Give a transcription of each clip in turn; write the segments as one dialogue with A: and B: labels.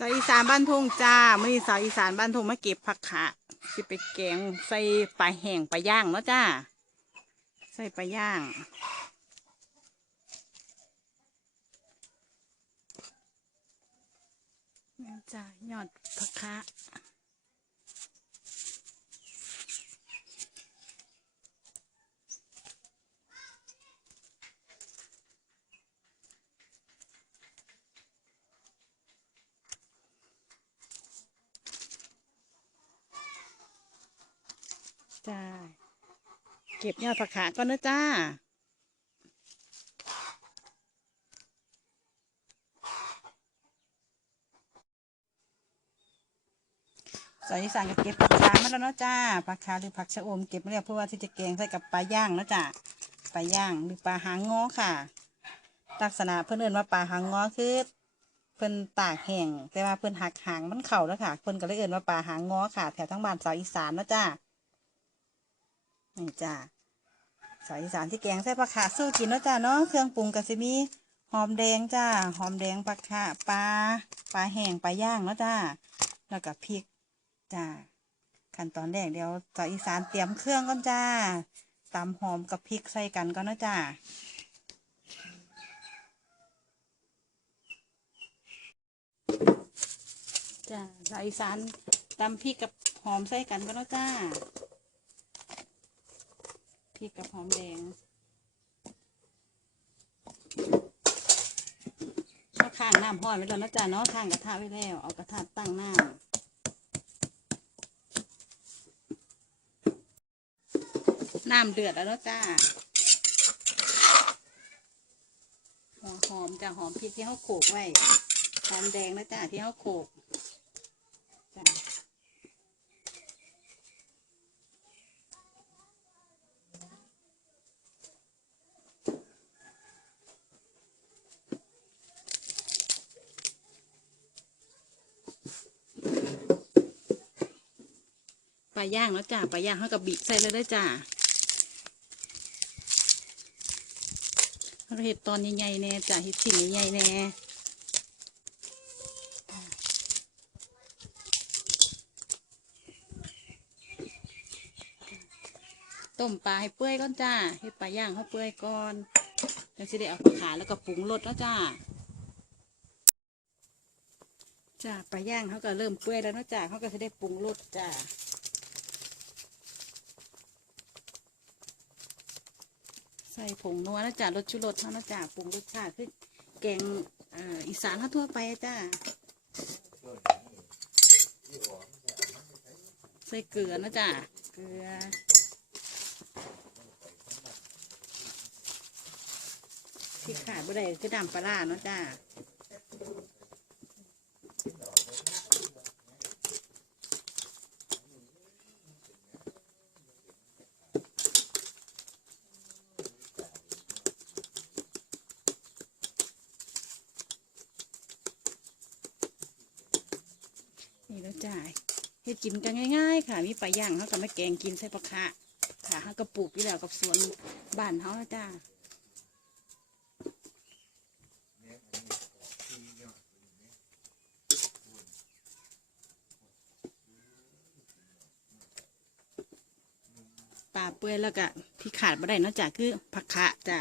A: สาวอีสานบ้านทุ่งจ้ามื่อนี้สาวอีสานบ้านทุ่งมาเก็บผักขะสิไปแกงใส่ปลาแห้งปลาย่างเนาะจ้า ใส่ปลาย่าง จ้ายอดผักขะจ้า เก็บยอดผักขาก่อนนะจ้า สายอีสานก็เก็บผักขามาแล้วเนาะจ้า ผักขาหรือผักชะอมเก็บมาแล้วเพื่อว่าที่จะแกงใส่กับปลาย่างเนาะจ้า ปลาย่างหรือปลาหางง้อค่ะ ลักษณะเพื่อนเอินว่าปลาหางง้อคือเพิ่นตากแห้งแต่ว่าเพิ่นหักหางมันเข่าแล้วค่ะเพิ่นก็เลยเอินว่าปลาหางง้อค่ะ แถวทั้งบ้านสาวอีสานเนาะจ้า นี่จ้าสาวอีสานที่แกงใส่ผักขาสู้กินเนาะจ้าเนาะเครื่องปรุงก็สิมีหอมแดงจ้าหอมแดงผักขาปลาปลาแห้งปลาย่างเนาะจ้าแล้วก็พริกจ้าขั้นตอนแรกเดี๋ยวสาวอีสานเตรียมเครื่องก่อนจ้าตำหอมกับพริกใส่กันก่อนนะจ้าจ้าสาวอีสานตำพริกกับหอมใส่กันก่อนนะจ้า พริกกับหอมแดงก็ข้างน้ำห้อยไว้แล้วนะจ้าเนาะข้างกระทะไว้แล้ว เอากระทะตั้งน้ำน้ำเดือดแล้วเนาะจ้า หอมจ้ะหอมพริกที่เขาโขกไว้ หอมแดงนะจ้าที่เขาโขก ลาย่างเนาะจ้าปลาย่างเขากับบีบใส่เลยเด้จ้าเราเห็ดตอนใหญ่ๆแน่จ้าเห็ดชิ้นใหญ่ๆแน่ต้มปลาให้เปื่อยก่อนจ้าเห็ดปลาย่างเขาเปื่อยก่อนแล้วสิได้เอาขาแล้วก็ปรุงรสแล้วจ้าจ้าปลาย่างเขาก็เริ่มเปื่อยแล้วนะจ้าเขาก็จะได้ปรุงรสจ้า ส่ผงนัวนะจ๊ะรสชูรสเท่านะจ๊ะปรุงรสชาติคือแกงอ่ออีสานทั่วไปจ้าใส่เกลือนะจ๊ะเกลือที่ขาดบ่ได้คือดำปลาร้าเนาะจ้า นี่แล้วจ้าเฮ็ดกินกันง่าย ๆ ค่ะ มีปลาย่างเขากับมาแกงกินใส่ปลาคะค่ะเขาก็ปลูกอยู่แล้วกับสวนบ้านเขาจ้าปลาเปื่อยแล้วก็ที่ขาดไม่ได้นอกจากคือผักคะจ้ะ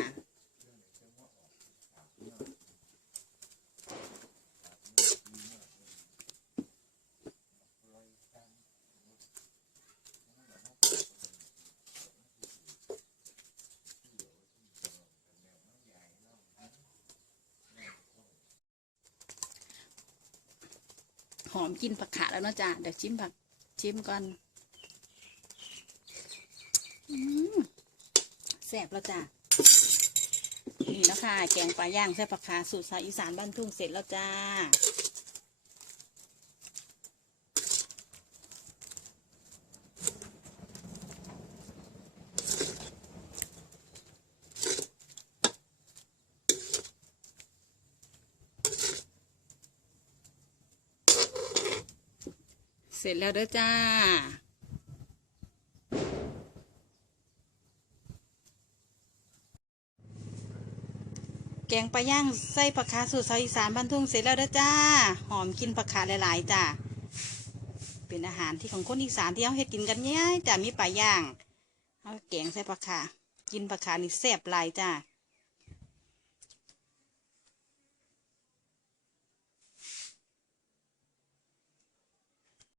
A: มกินผักขาแล้วเนาะจ้ะเดี๋ยวชิมผักชิมก่อนอแซ่บแล้วจ้ะนี่นะคะแกงปลาย่างแซ่บผักขาสูตรสายอีสานบ้านทุ่งเสร็จแล้วจ้า เสร็จแล้วเด้อจ้า แกงปลาย่างใส่ผักขาสูตรชาวอีสานบ้านทุ่งเสร็จแล้วเด้อจ้า หอมกินผักขาหลายๆจ้าเป็นอาหารที่ของคนอีสานที่เขาเฮ็ดกินกันง่ายๆจ้ามีปลาย่างเอาแกงใส่ผักขากินผักขานี่แซ่บหลายจ้า